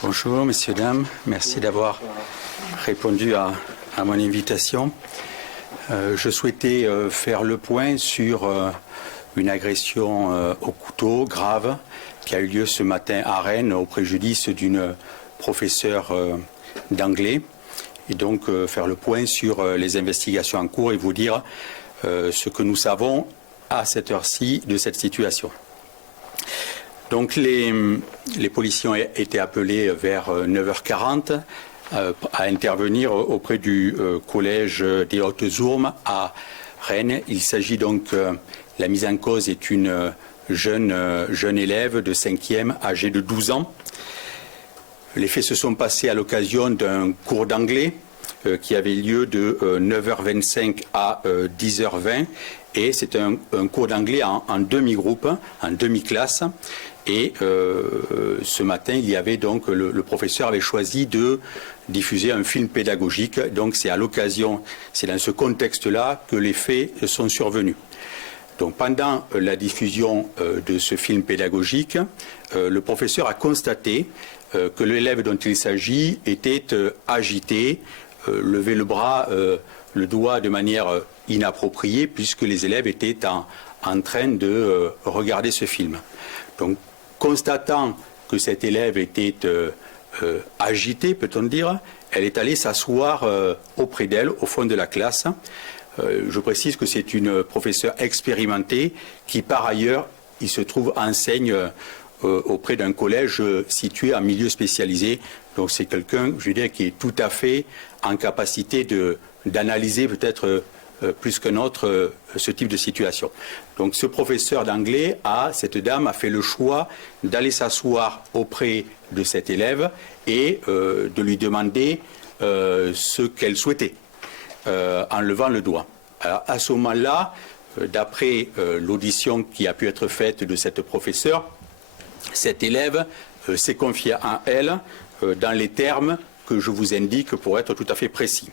Bonjour, messieurs, dames. Merci d'avoir répondu à mon invitation. Je souhaitais faire le point sur une agression au couteau grave qui a eu lieu ce matin à Rennes au préjudice d'une professeure d'anglais. Et donc faire le point sur les investigations en cours et vous dire ce que nous savons à cette heure-ci de cette situation. Donc les policiers ont été appelés vers 9h40 à intervenir auprès du collège des Hautes-Ourmes à Rennes. Il s'agit donc, la mise en cause est une jeune élève de 5e âgée de 12 ans. Les faits se sont passés à l'occasion d'un cours d'anglais qui avait lieu de 9h25 à 10h20 et c'est un cours d'anglais en demi-groupe, en demi-classe. Et ce matin, il y avait donc le professeur avait choisi de diffuser un film pédagogique. Donc c'est à l'occasion, c'est dans ce contexte-là que les faits sont survenus. Donc pendant la diffusion de ce film pédagogique, le professeur a constaté que l'élève dont il s'agit était agité, levait le bras, le doigt de manière inappropriée puisque les élèves étaient en train de regarder ce film. Donc constatant que cet élève était agité, peut-on dire, elle est allée s'asseoir auprès d'elle, au fond de la classe. Je précise que c'est une professeure expérimentée qui, par ailleurs, il se trouve, enseigne auprès d'un collège situé en milieu spécialisé. Donc c'est quelqu'un, je dirais, qui est tout à fait en capacité d'analyser peut-être plus qu'un autre ce type de situation. Donc ce professeur d'anglais, cette dame a fait le choix d'aller s'asseoir auprès de cet élève et de lui demander ce qu'elle souhaitait en levant le doigt. Alors, à ce moment-là, d'après l'audition qui a pu être faite de cette professeure, cet élève s'est confié à elle dans les termes que je vous indique pour être tout à fait précis.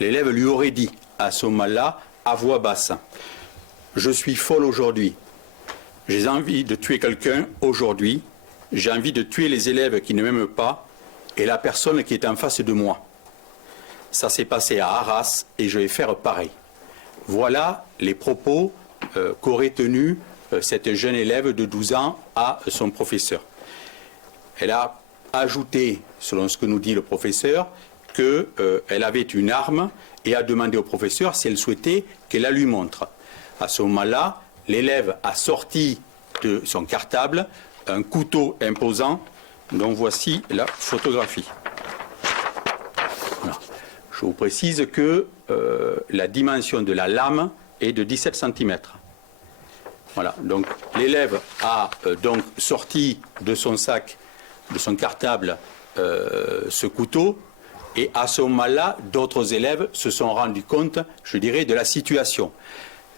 L'élève lui aurait dit à ce moment-là, à voix basse, « Je suis folle aujourd'hui. J'ai envie de tuer quelqu'un aujourd'hui. J'ai envie de tuer les élèves qui ne m'aiment pas et la personne qui est en face de moi. Ça s'est passé à Arras et je vais faire pareil. » Voilà les propos qu'aurait tenus cette jeune élève de 12 ans à son professeur. Elle a ajouté, selon ce que nous dit le professeur, qu'elle avait une arme et a demandé au professeur si elle souhaitait qu'elle la lui montre. À ce moment-là, l'élève a sorti de son cartable un couteau imposant dont voici la photographie. Voilà. Je vous précise que la dimension de la lame est de 17 cm. Voilà. Donc l'élève a donc sorti de son sac, de son cartable, ce couteau. Et à ce moment-là, d'autres élèves se sont rendus compte, je dirais, de la situation.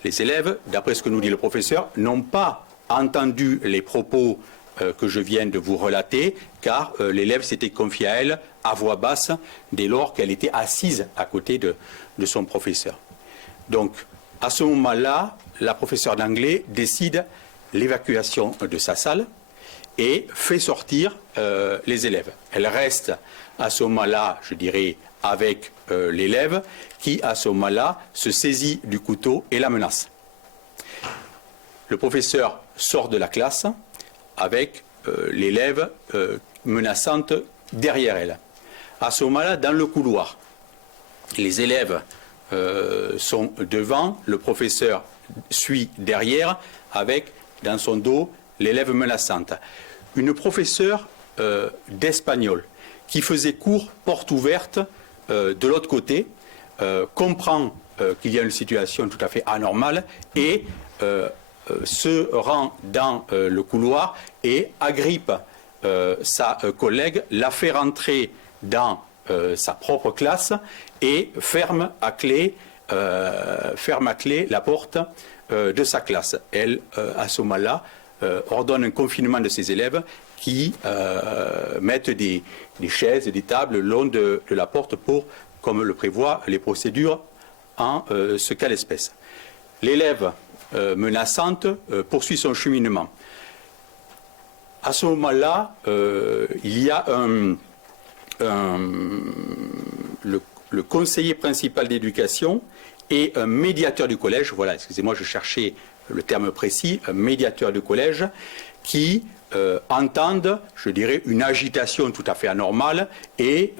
Les élèves, d'après ce que nous dit le professeur, n'ont pas entendu les propos que je viens de vous relater, car l'élève s'était confié à elle à voix basse dès lors qu'elle était assise à côté de son professeur. Donc, à ce moment-là, la professeure d'anglais décide l'évacuation de sa salle et fait sortir les élèves. Elle reste à ce moment-là, je dirais, avec l'élève qui, à ce moment-là, se saisit du couteau et la menace. Le professeur sort de la classe avec l'élève menaçante derrière elle. À ce moment-là, dans le couloir, les élèves sont devant, le professeur suit derrière avec, dans son dos, l'élève menaçante. Une professeure d'espagnol qui faisait cours porte ouverte de l'autre côté, comprend qu'il y a une situation tout à fait anormale et se rend dans le couloir et agrippe sa collègue, la fait rentrer dans sa propre classe et ferme à clé la porte de sa classe. Elle, à ce moment-là, ordonne un confinement de ses élèves qui mettent des chaises et des tables le long de la porte pour, comme le prévoient les procédures en ce cas d'espèce. L'élève menaçante poursuit son cheminement. à ce moment-là, il y a le conseiller principal d'éducation et un médiateur du collège, voilà, excusez-moi, je cherchais le terme précis, un médiateur du collège qui entendent, je dirais, une agitation tout à fait anormale et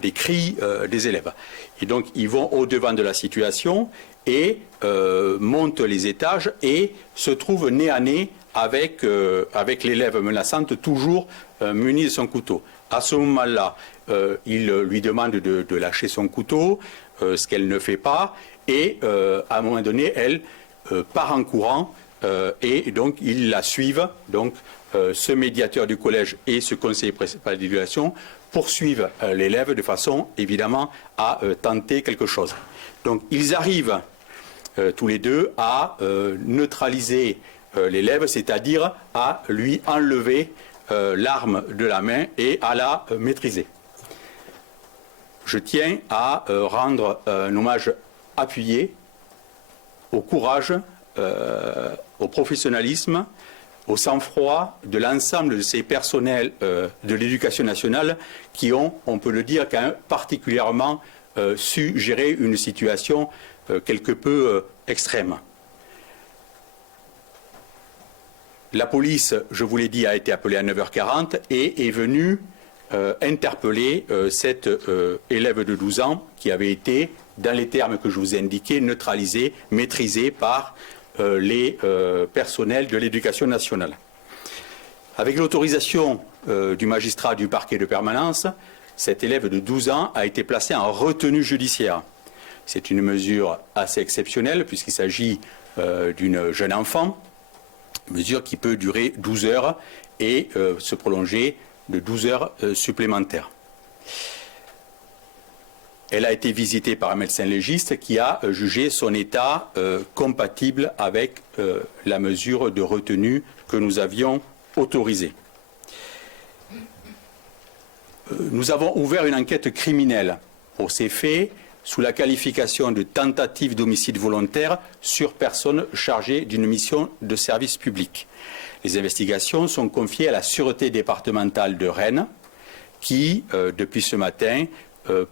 des cris des élèves. Et donc, ils vont au-devant de la situation et montent les étages et se trouvent nez à nez avec l'élève menaçante, toujours muni de son couteau. À ce moment-là, il lui demande de lâcher son couteau, ce qu'elle ne fait pas, et à un moment donné, elle part en courant, et donc ils la suivent. Donc, ce médiateur du collège et ce conseiller principal d'éducation poursuivent l'élève de façon, évidemment, à tenter quelque chose. Donc, ils arrivent tous les deux à neutraliser l'élève, c'est-à-dire à lui enlever l'arme de la main et à la maîtriser. Je tiens à rendre un hommage appuyé au courage, au professionnalisme, au sang-froid de l'ensemble de ces personnels de l'éducation nationale qui ont, on peut le dire, quand même particulièrement su gérer une situation quelque peu extrême. La police, je vous l'ai dit, a été appelée à 9h40 et est venue interpeller cet élève de 12 ans qui avait été, dans les termes que je vous ai indiqués, neutralisé, maîtrisé par les personnels de l'éducation nationale. Avec l'autorisation du magistrat du parquet de permanence, cet élève de 12 ans a été placé en retenue judiciaire. C'est une mesure assez exceptionnelle puisqu'il s'agit d'une jeune enfant, mesure qui peut durer 12 heures et se prolonger de 12 heures supplémentaires. Elle a été visitée par un médecin légiste qui a jugé son état compatible avec la mesure de retenue que nous avions autorisée. Nous avons ouvert une enquête criminelle pour ces faits sous la qualification de tentative d'homicide volontaire sur personne chargée d'une mission de service public. Les investigations sont confiées à la Sûreté départementale de Rennes qui, depuis ce matin,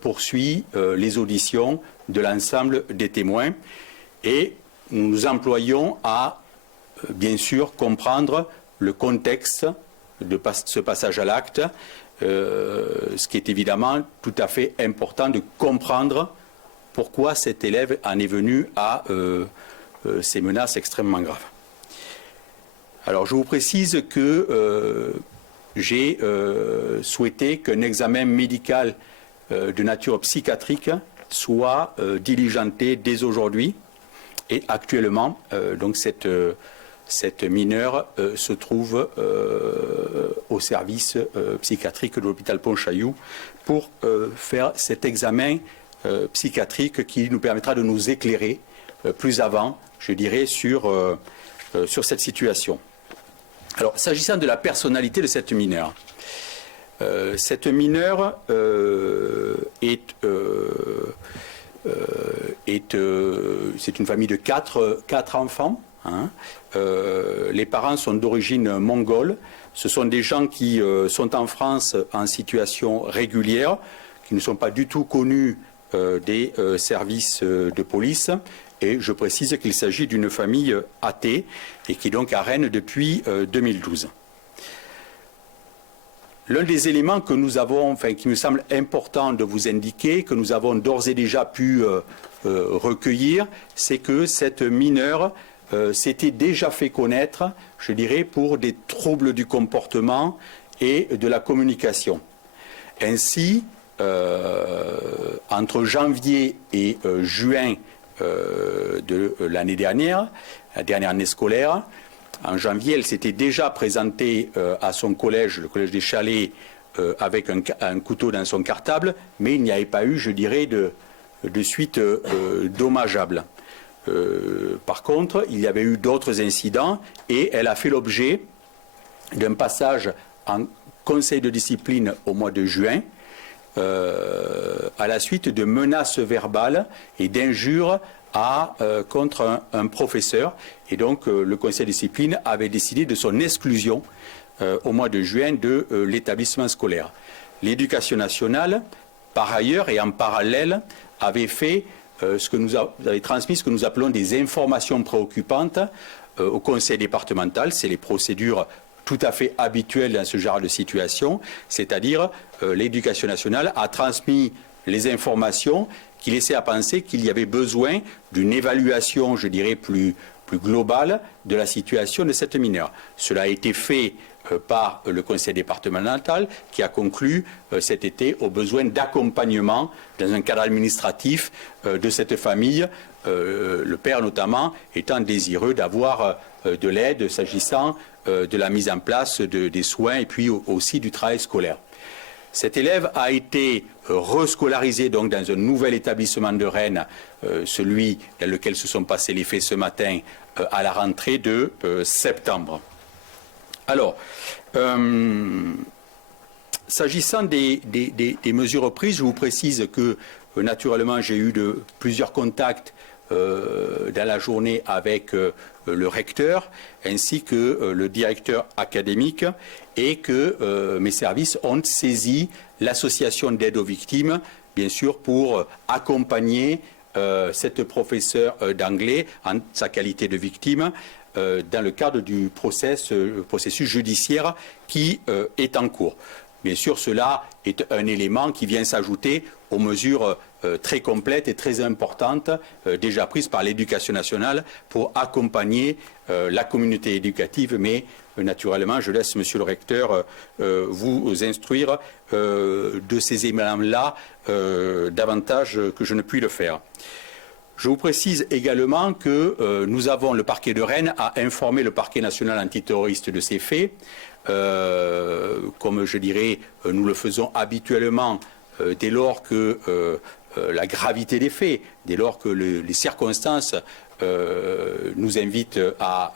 poursuit les auditions de l'ensemble des témoins et nous nous employons à, bien sûr, comprendre le contexte de ce passage à l'acte, ce qui est évidemment tout à fait important de comprendre pourquoi cet élève en est venu à ces menaces extrêmement graves. Alors je vous précise que j'ai souhaité qu'un examen médical de nature psychiatrique soit diligenté dès aujourd'hui et actuellement donc cette mineure se trouve au service psychiatrique de l'hôpital Pontchaillou pour faire cet examen psychiatrique qui nous permettra de nous éclairer plus avant, je dirais, sur cette situation. Alors, s'agissant de la personnalité de cette mineure, c'est une famille de quatre enfants. Hein. Les parents sont d'origine mongole. Ce sont des gens qui sont en France en situation régulière, qui ne sont pas du tout connus des services de police. Et je précise qu'il s'agit d'une famille athée et qui est donc à Rennes depuis 2012. L'un des éléments que nous avons, qui me semble important de vous indiquer, que nous avons d'ores et déjà pu recueillir, c'est que cette mineure s'était déjà fait connaître, je dirais, pour des troubles du comportement et de la communication. Ainsi, entre janvier et juin de l'année dernière, la dernière année scolaire, en janvier, elle s'était déjà présentée à son collège, le collège des Chalets, avec un couteau dans son cartable, mais il n'y avait pas eu, je dirais, de suite dommageable. Par contre, il y avait eu d'autres incidents et elle a fait l'objet d'un passage en conseil de discipline au mois de juin, à la suite de menaces verbales et d'injures contre un professeur. Et donc, le conseil de discipline avait décidé de son exclusion au mois de juin de l'établissement scolaire. L'Éducation nationale, par ailleurs et en parallèle, avait fait avait transmis ce que nous appelons des informations préoccupantes au conseil départemental. C'est les procédures tout à fait habituelles dans ce genre de situation, c'est-à-dire l'Éducation nationale a transmis les informations qui laissaient à penser qu'il y avait besoin d'une évaluation, je dirais, plus globale de la situation de cette mineure. Cela a été fait par le conseil départemental qui a conclu cet été au besoin d'accompagnement dans un cadre administratif de cette famille, le père notamment étant désireux d'avoir de l'aide s'agissant de la mise en place des soins et puis aussi du travail scolaire. Cet élève a été rescolarisé donc dans un nouvel établissement de Rennes, celui dans lequel se sont passés les faits ce matin à la rentrée de septembre. Alors, s'agissant des mesures prises, je vous précise que naturellement j'ai eu plusieurs contacts dans la journée avec le recteur ainsi que le directeur académique et que mes services ont saisi l'association d'aide aux victimes, bien sûr, pour accompagner cette professeure d'anglais en sa qualité de victime dans le cadre du processus judiciaire qui est en cours. Bien sûr, cela est un élément qui vient s'ajouter aux mesures très complètes et très importantes déjà prises par l'Éducation nationale pour accompagner la communauté éducative. Mais naturellement, je laisse Monsieur le recteur vous instruire de ces éléments-là davantage que je ne puis le faire. Je vous précise également que le parquet de Rennes a informé le parquet national antiterroriste de ces faits. Comme je dirais, nous le faisons habituellement dès lors que la gravité des faits, dès lors que les circonstances nous invitent à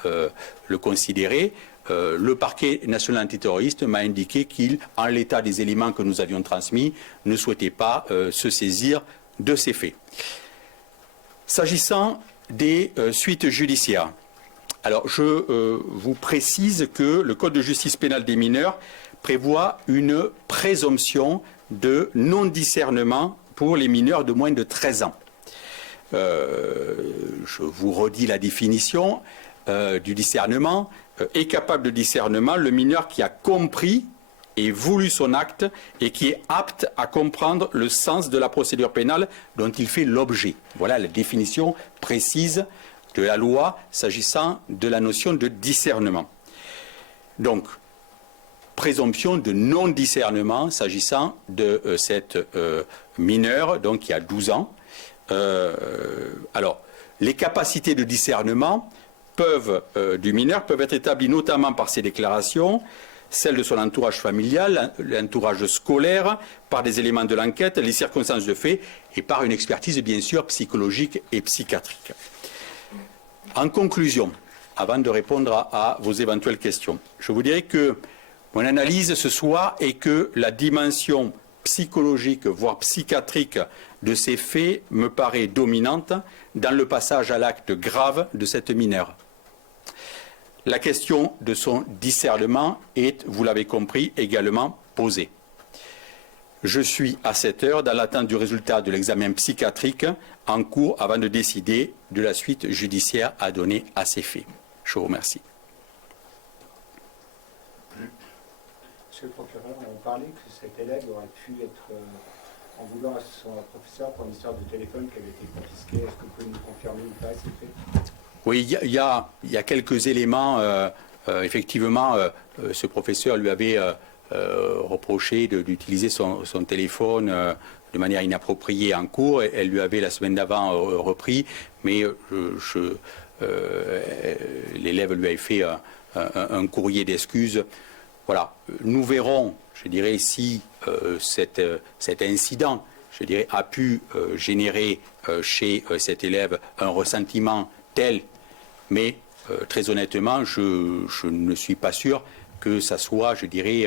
le considérer. Le parquet national antiterroriste m'a indiqué qu'il, en l'état des éléments que nous avions transmis, ne souhaitait pas se saisir de ces faits. S'agissant des suites judiciaires, alors je vous précise que le Code de justice pénale des mineurs prévoit une présomption de non-discernement pour les mineurs de moins de 13 ans. Je vous redis la définition du discernement. Est capable de discernement le mineur qui a compris et voulu son acte et qui est apte à comprendre le sens de la procédure pénale dont il fait l'objet. Voilà la définition précise de la loi s'agissant de la notion de discernement. Donc, présomption de non-discernement s'agissant de cette mineure, donc qui a 12 ans. Alors, les capacités de discernement du mineur peuvent être établies notamment par ses déclarations, celle de son entourage familial, l'entourage scolaire, par des éléments de l'enquête, les circonstances de fait et par une expertise bien sûr psychologique et psychiatrique. En conclusion, avant de répondre à vos éventuelles questions, je vous dirais que mon analyse ce soir est que la dimension psychologique, voire psychiatrique de ces faits me paraît dominante dans le passage à l'acte grave de cette mineure. La question de son discernement est, vous l'avez compris, également posée. Je suis à cette heure dans l'attente du résultat de l'examen psychiatrique en cours avant de décider de la suite judiciaire à donner à ces faits. Je vous remercie. Monsieur le procureur, on parlait que cet élève aurait pu être, en voulant à son professeur pour une histoire de téléphone qui avait été confisqué. Est-ce que vous pouvez nous confirmer ou pas ces faits? Oui, il y a quelques éléments. Effectivement, ce professeur lui avait reproché d'utiliser son téléphone de manière inappropriée en cours. Elle lui avait la semaine d'avant repris, mais l'élève lui avait fait un courrier d'excuses. Voilà, nous verrons, je dirais, si cet incident, je dirais, a pu générer chez cet élève un ressentiment tel, mais très honnêtement, je ne suis pas sûr que ça soit, je dirais,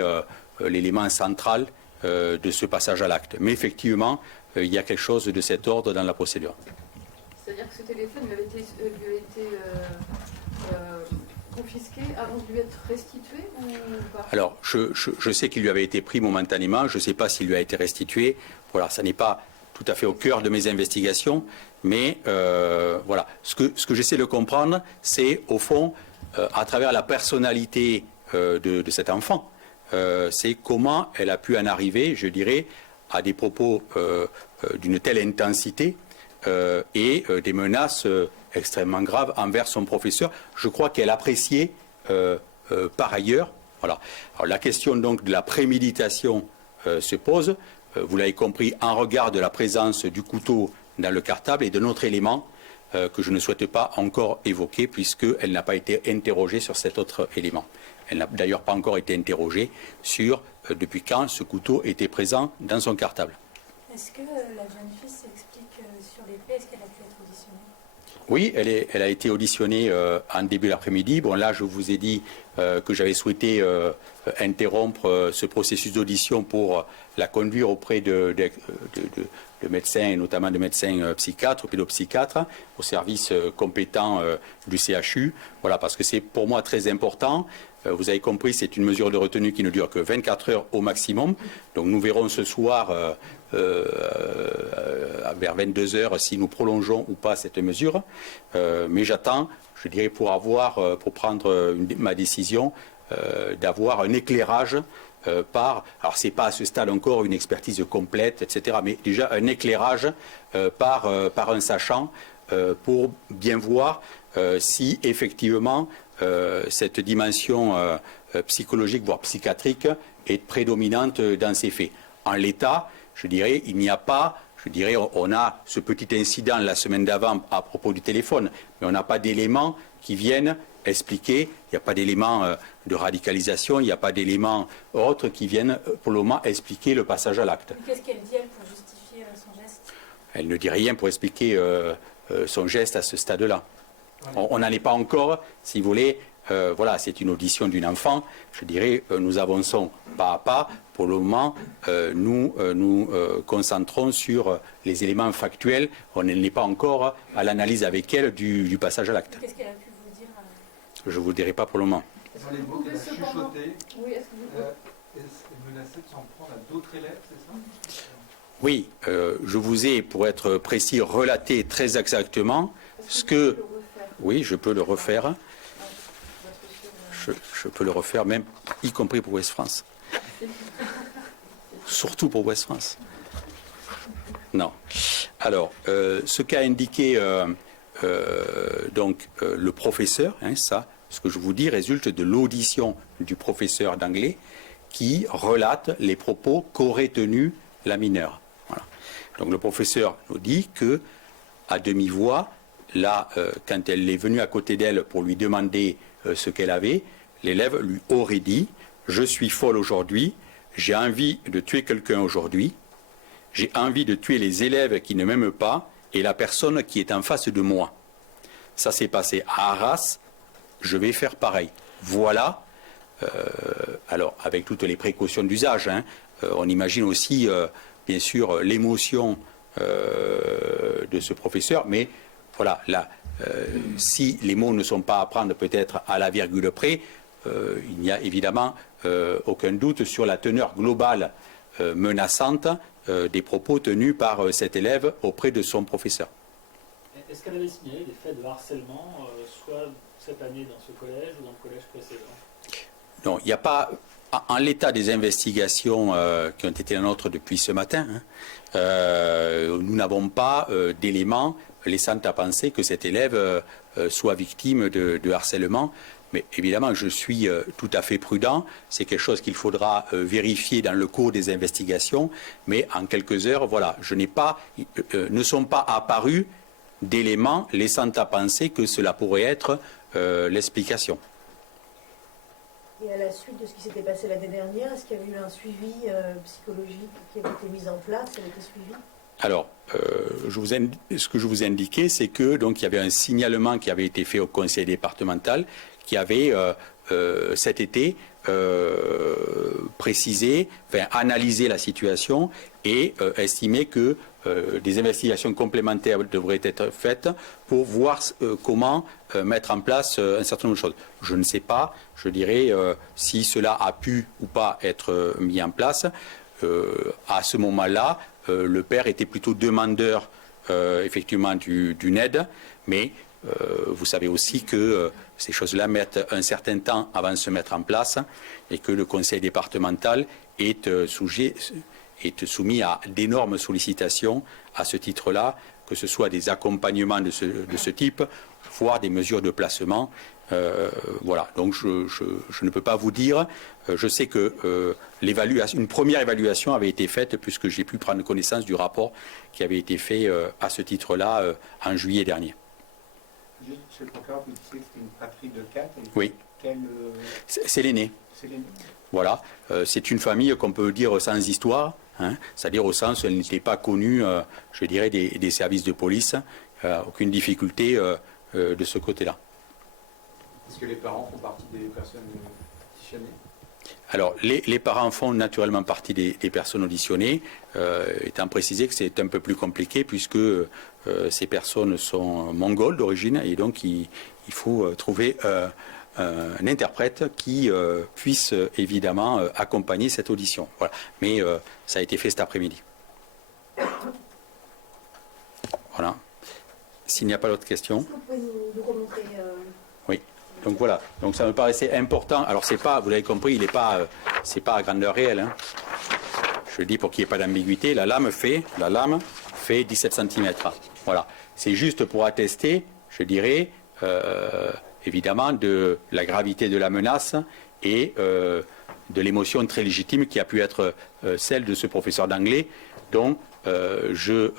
l'élément central de ce passage à l'acte. Mais effectivement, il y a quelque chose de cet ordre dans la procédure. C'est-à-dire que ce téléphone lui avait été confisqué avant de lui être restitué ou pas? Alors, je sais qu'il lui avait été pris momentanément, je ne sais pas s'il lui a été restitué. Voilà, ça n'est pas tout à fait au cœur de mes investigations, mais voilà. Ce que j'essaie de comprendre, c'est au fond, à travers la personnalité de cet enfant, c'est comment elle a pu en arriver, je dirais, à des propos d'une telle intensité et des menaces extrêmement graves envers son professeur. Je crois qu'elle appréciait par ailleurs. Voilà. Alors, la question donc de la préméditation se pose. Vous l'avez compris, en regard de la présence du couteau dans le cartable et d'un autre élément que je ne souhaite pas encore évoquer puisqu'elle n'a pas été interrogée sur cet autre élément. Elle n'a d'ailleurs pas encore été interrogée sur depuis quand ce couteau était présent dans son cartable. Est-ce que la jeune fille s'explique sur les faits? Est-ce qu'elle a pu être auditionnée? Oui, elle a été auditionnée en début d'après-midi. Bon, là, je vous ai dit que j'avais souhaité interrompre ce processus d'audition pour la conduire auprès de médecins, et notamment de médecins psychiatres, pédopsychiatres, au service compétent du CHU. Voilà, parce que c'est pour moi très important. Vous avez compris, c'est une mesure de retenue qui ne dure que 24 heures au maximum. Donc nous verrons ce soir, vers 22 heures, si nous prolongeons ou pas cette mesure. Mais j'attends, je dirais, pour prendre ma décision, d'avoir un éclairage alors c'est pas à ce stade encore une expertise complète, etc., mais déjà un éclairage par un sachant pour bien voir si effectivement cette dimension psychologique, voire psychiatrique, est prédominante dans ces faits. En l'état, je dirais, il n'y a pas, on a ce petit incident la semaine d'avant à propos du téléphone, mais on n'a pas d'éléments qui viennent expliquer, il n'y a pas d'éléments de radicalisation, il n'y a pas d'éléments autres qui viennent pour le moment expliquer le passage à l'acte. Qu'est-ce qu'elle dit, elle, pour justifier son geste? Elle ne dit rien pour expliquer son geste à ce stade-là. On n'en est pas encore, si vous voulez, voilà, c'est une audition d'une enfant, je dirais, nous avançons pas à pas. Pour le moment, nous nous concentrons sur les éléments factuels, on n'est pas encore à l'analyse avec elle du passage à l'acte. Qu'est-ce qu'elle a pu vous dire? Je ne vous le dirai pas pour le moment. Est-ce que vous pouvez cependant... Oui, est-ce que vous pouvez... menacée de s'en prendre à d'autres élèves, c'est ça? Oui, je vous ai, pour être précis, relaté très exactement ce que... Oui, je peux le refaire. Je peux le refaire, même y compris pour Ouest France. Surtout pour Ouest France. Non. Alors, ce qu'a indiqué le professeur, ça, ce que je vous dis, résulte de l'audition du professeur d'anglais qui relate les propos qu'aurait tenus la mineure. Voilà. Donc le professeur nous dit que, à demi-voix, là, quand elle est venue à côté d'elle pour lui demander ce qu'elle avait, l'élève lui aurait dit « Je suis folle aujourd'hui, j'ai envie de tuer quelqu'un aujourd'hui, j'ai envie de tuer les élèves qui ne m'aiment pas et la personne qui est en face de moi. Ça s'est passé à Arras, je vais faire pareil. » Voilà, alors avec toutes les précautions d'usage, on imagine aussi, bien sûr, l'émotion de ce professeur, mais voilà, là, si les mots ne sont pas à prendre peut-être à la virgule près, il n'y a évidemment aucun doute sur la teneur globale menaçante des propos tenus par cet élève auprès de son professeur. Est-ce qu'elle avait signalé des faits de harcèlement, soit cette année dans ce collège ou dans le collège précédent? Non, il n'y a pas, en l'état des investigations qui ont été les nôtres depuis ce matin, nous n'avons pas d'éléments laissant à penser que cet élève soit victime de harcèlement. Mais évidemment, je suis tout à fait prudent. C'est quelque chose qu'il faudra vérifier dans le cours des investigations. Mais en quelques heures, voilà, ne sont pas apparus d'éléments laissant à penser que cela pourrait être l'explication. Et à la suite de ce qui s'était passé l'année dernière, est-ce qu'il y avait eu un suivi psychologique qui avait été mis en place? Ça a été suivi? Alors, ce que je vous ai indiqué, c'est que donc il y avait un signalement qui avait été fait au conseil départemental, qui avait cet été précisé, analysé la situation et estimé que des investigations complémentaires devraient être faites pour voir comment mettre en place un certain nombre de choses. Je ne sais pas, je dirais, si cela a pu ou pas être mis en place. À ce moment-là, le père était plutôt demandeur effectivement d'une aide, mais vous savez aussi que ces choses-là mettent un certain temps avant de se mettre en place et que le conseil départemental est soumis à d'énormes sollicitations à ce titre-là, que ce soit des accompagnements de ce type, voire des mesures de placement. Voilà, donc je ne peux pas vous dire. Je sais que une première évaluation avait été faite, puisque j'ai pu prendre connaissance du rapport qui avait été fait à ce titre-là en juillet dernier. Juste, monsieur le procureur, vous disiez que c'était une fratrie de 4. Oui. C'est l'aîné. C'est l'aîné. Voilà, c'est une famille qu'on peut dire sans histoire, hein, c'est-à-dire au sens où elle n'était pas connue, je dirais, des services de police, aucune difficulté de ce côté-là. Est-ce que les parents font partie des personnes auditionnées? Alors, les parents font naturellement partie des personnes auditionnées, étant précisé que c'est un peu plus compliqué puisque ces personnes sont mongoles d'origine et donc il faut trouver un interprète qui puisse évidemment accompagner cette audition. Voilà. Mais ça a été fait cet après-midi. Voilà. S'il n'y a pas d'autres questions. Est-ce que vous pouvez nous remontrer Oui. Donc voilà. Donc ça me paraissait important. Alors c'est pas, vous l'avez compris, c'est pas à grandeur réelle. Hein. Je le dis pour qu'il n'y ait pas d'ambiguïté. La lame fait 17 cm. Voilà. C'est juste pour attester, je dirais, évidemment, de la gravité de la menace et de l'émotion très légitime qui a pu être celle de ce professeur d'anglais, dont je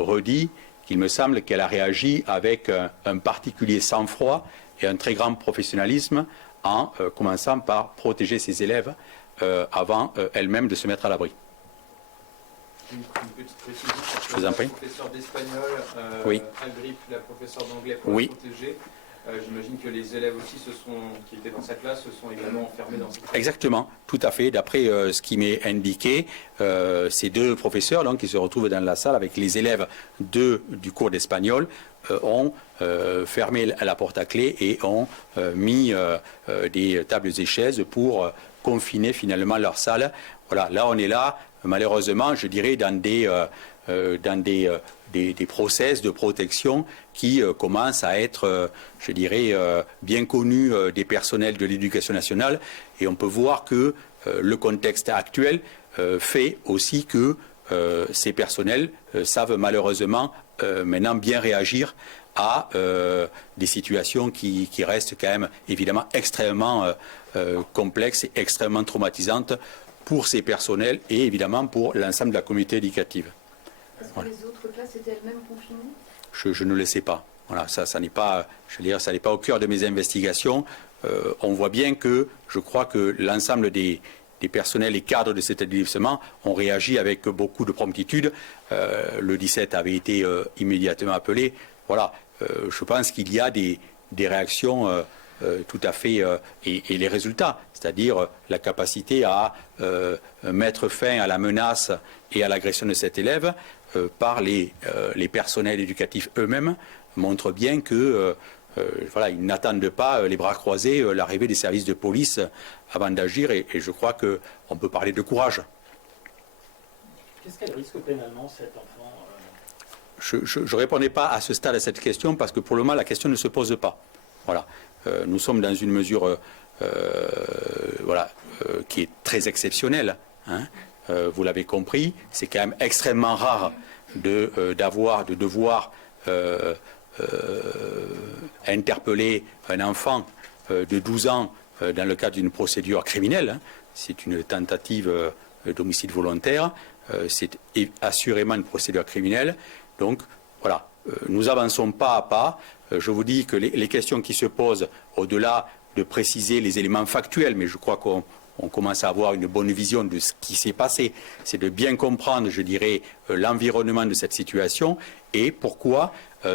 redis qu'il me semble qu'elle a réagi avec un particulier sang-froid et un très grand professionnalisme en commençant par protéger ses élèves avant elle-même de se mettre à l'abri. Une petite précision. Je vous en prie. La professeure d'espagnol Oui. agrippe la professeure d'anglais pour Oui. la protéger. J'imagine que les élèves aussi qui étaient dans sa classe se sont également enfermés dans cette classe. Exactement, tout à fait. D'après ce qui m'est indiqué, ces deux professeurs donc, qui se retrouvent dans la salle avec les élèves du cours d'espagnol ont fermé la porte à clé et ont mis des tables et chaises pour confiner finalement leur salle. Voilà, là on est là, malheureusement, je dirais, dans des process de protection qui commencent à être, je dirais, bien connus des personnels de l'éducation nationale. Et on peut voir que le contexte actuel fait aussi que ces personnels savent malheureusement maintenant bien réagir à des situations qui restent quand même évidemment extrêmement complexes et extrêmement traumatisantes pour ces personnels et évidemment pour l'ensemble de la communauté éducative. Est-ce que les autres classes étaient elles-mêmes confinées? Je ne le sais pas. Voilà, ça n'est pas, je veux dire, ça n'est pas au cœur de mes investigations. On voit bien que je crois que l'ensemble des personnels et cadres de cet établissement ont réagi avec beaucoup de promptitude. Le 17 avait été immédiatement appelé. Voilà, je pense qu'il y a des réactions tout à fait et les résultats, c'est-à-dire la capacité à mettre fin à la menace et à l'agression de cet élève par les personnels éducatifs eux-mêmes montre bien que voilà, ils n'attendent pas les bras croisés l'arrivée des services de police avant d'agir et je crois qu'on peut parler de courage. Qu'est-ce qu'elle risque pénalement, cet enfant Je ne répondais pas à ce stade à cette question parce que pour le moment la question ne se pose pas. Voilà. Nous sommes dans une mesure qui est très exceptionnelle. Hein. Vous l'avez compris, c'est quand même extrêmement rare de devoir interpeller un enfant de 12 ans dans le cadre d'une procédure criminelle. Hein. C'est une tentative d'homicide volontaire. C'est assurément une procédure criminelle. Donc, voilà, nous avançons pas à pas. Je vous dis que les questions qui se posent, au-delà de préciser les éléments factuels, mais je crois qu'on commence à avoir une bonne vision de ce qui s'est passé, c'est de bien comprendre, je dirais, l'environnement de cette situation et pourquoi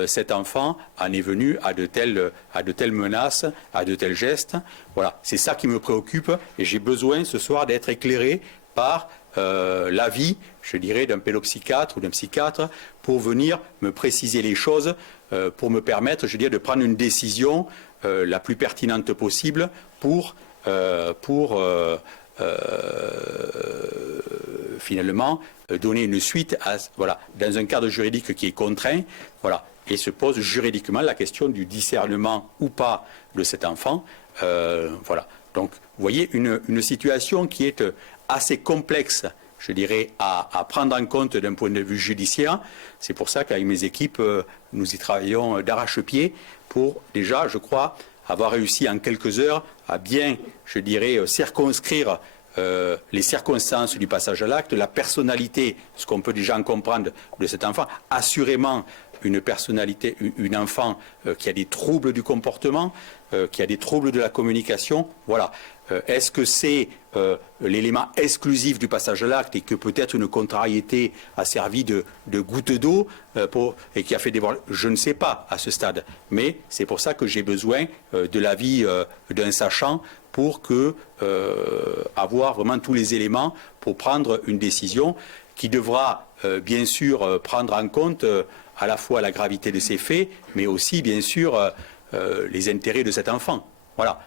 cet enfant en est venu à de telles menaces, à de tels gestes. Voilà, c'est ça qui me préoccupe et j'ai besoin ce soir d'être éclairé par l'avis, je dirais, d'un pédopsychiatre ou d'un psychiatre pour venir me préciser les choses, pour me permettre, je dirais, de prendre une décision la plus pertinente possible pour finalement donner une suite à, voilà, dans un cadre juridique qui est contraint, voilà, et se pose juridiquement la question du discernement ou pas de cet enfant. Voilà. Donc, vous voyez, une situation qui est assez complexe, je dirais, à prendre en compte d'un point de vue judiciaire. C'est pour ça qu'avec mes équipes, nous y travaillons d'arrache-pied pour déjà, je crois, avoir réussi en quelques heures à bien, je dirais, circonscrire les circonstances du passage à l'acte, la personnalité, ce qu'on peut déjà en comprendre de cet enfant, assurément une personnalité, une enfant qui a des troubles du comportement, qui a des troubles de la communication, voilà. Est-ce que c'est l'élément exclusif du passage à l'acte et que peut-être une contrariété a servi de goutte d'eau et qui a fait déborder? Je ne sais pas à ce stade. Mais c'est pour ça que j'ai besoin de l'avis d'un sachant pour avoir vraiment tous les éléments pour prendre une décision qui devra bien sûr prendre en compte à la fois la gravité de ces faits, mais aussi bien sûr les intérêts de cet enfant. Voilà.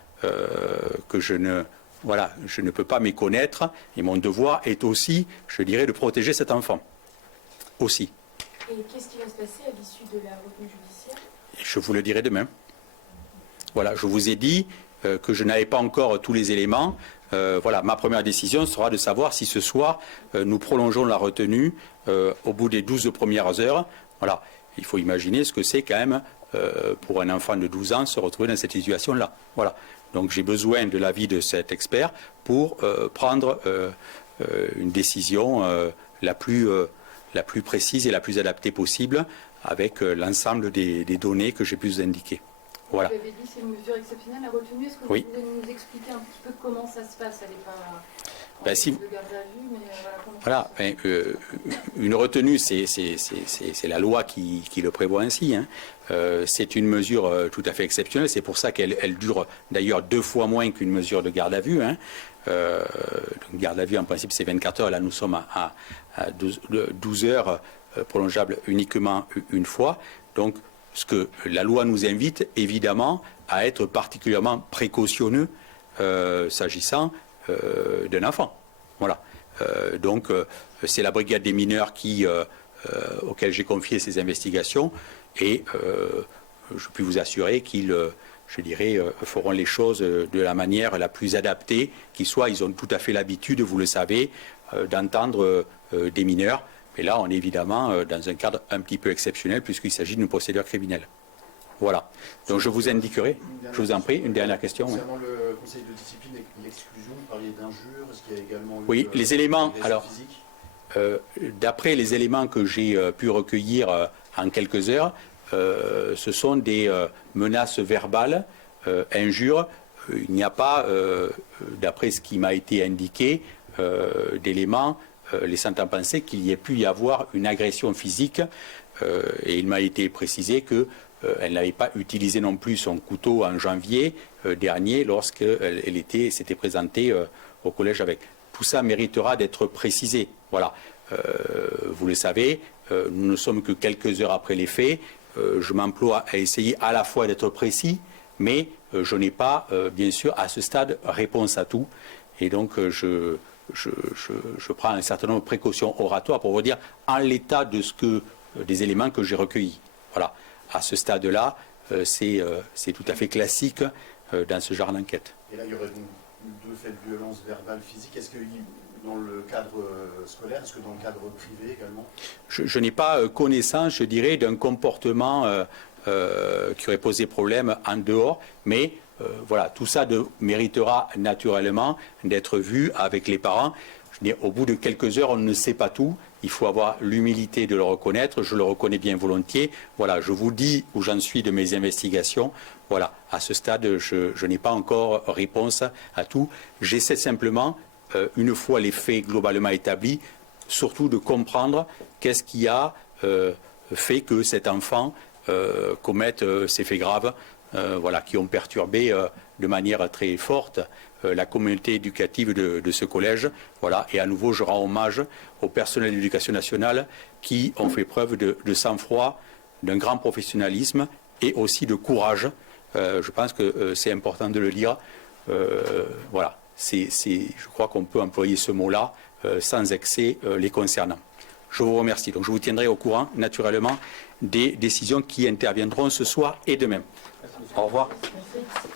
Que je ne peux pas méconnaître, et mon devoir est aussi, je dirais, de protéger cet enfant. Aussi. Et qu'est-ce qui va se passer à l'issue de la retenue judiciaire? Je vous le dirai demain. Voilà, je vous ai dit que je n'avais pas encore tous les éléments. Voilà, ma première décision sera de savoir si ce soir nous prolongeons la retenue au bout des 12 premières heures. Voilà, il faut imaginer ce que c'est quand même pour un enfant de 12 ans se retrouver dans cette situation-là. Voilà. Donc j'ai besoin de l'avis de cet expert pour prendre une décision la plus précise et la plus adaptée possible avec l'ensemble des données que j'ai pu vous indiquer. Voilà. Vous avez dit que c'est une mesure exceptionnelle à retenue. Est-ce que vous Oui. pouvez nous expliquer un petit peu comment ça se passe? Elle n'est pas Ben, si- de garde à vue, mais voilà, comment ça se Voilà, une retenue, c'est la loi qui le prévoit ainsi. Hein. C'est une mesure tout à fait exceptionnelle. C'est pour ça qu'elle dure d'ailleurs 2 fois moins qu'une mesure de garde à vue. Hein. Donc, garde à vue, en principe, c'est 24 heures. Là, nous sommes à 12 heures prolongeables uniquement une fois. Donc, ce que la loi nous invite, évidemment, à être particulièrement précautionneux s'agissant d'un enfant. Voilà. Donc, c'est la brigade des mineurs auquel j'ai confié ces investigations et je puis vous assurer qu'ils, je dirais, feront les choses de la manière la plus adaptée qui soit. Ils ont tout à fait l'habitude, vous le savez, d'entendre des mineurs. Mais là, on est évidemment dans un cadre un petit peu exceptionnel puisqu'il s'agit d'une procédure criminelle. Voilà. Donc je vous indiquerai, je vous en prie, une dernière question. Concernant le conseil de discipline et l'exclusion, vous parliez d'injures, est-ce qu'il y a également eu Oui, les éléments. Alors, physique d'après les éléments que j'ai pu recueillir en quelques heures, ce sont des menaces verbales, injures. Il n'y a pas, d'après ce qui m'a été indiqué, d'éléments laissant à penser qu'il y ait pu y avoir une agression physique. Et il m'a été précisé qu'elle n'avait pas utilisé non plus son couteau en janvier dernier lorsqu'elle s'était présentée au collège avec. Tout ça méritera d'être précisé. Voilà. Vous le savez, nous ne sommes que quelques heures après les faits. Je m'emploie à essayer à la fois d'être précis, mais je n'ai pas, bien sûr, à ce stade, réponse à tout. Et donc, je prends un certain nombre de précautions oratoires pour vous dire en l'état des éléments que j'ai recueillis. Voilà. À ce stade-là, c'est tout à fait classique dans ce genre d'enquête. Et là, il y aurait donc 2 faits de violence verbale, physique. Est-ce que dans le cadre scolaire, est-ce que dans le cadre privé également? Je n'ai pas connaissance, je dirais, d'un comportement qui aurait posé problème en dehors, mais voilà, tout ça méritera naturellement d'être vu avec les parents. Au bout de quelques heures, on ne sait pas tout. Il faut avoir l'humilité de le reconnaître. Je le reconnais bien volontiers. Voilà, je vous dis où j'en suis de mes investigations. Voilà, à ce stade, je n'ai pas encore réponse à tout. J'essaie simplement, une fois les faits globalement établis, surtout de comprendre qu'est-ce qui a fait que cet enfant commette ces faits graves, voilà, qui ont perturbé de manière très forte la communauté éducative de ce collège. Voilà. Et à nouveau, je rends hommage au personnel de l'éducation nationale qui ont fait preuve de sang-froid, d'un grand professionnalisme et aussi de courage. Je pense que c'est important de le dire. Voilà. Je crois qu'on peut employer ce mot-là sans excès les concernant. Je vous remercie. Donc je vous tiendrai au courant, naturellement, des décisions qui interviendront ce soir et demain. Au revoir. Merci.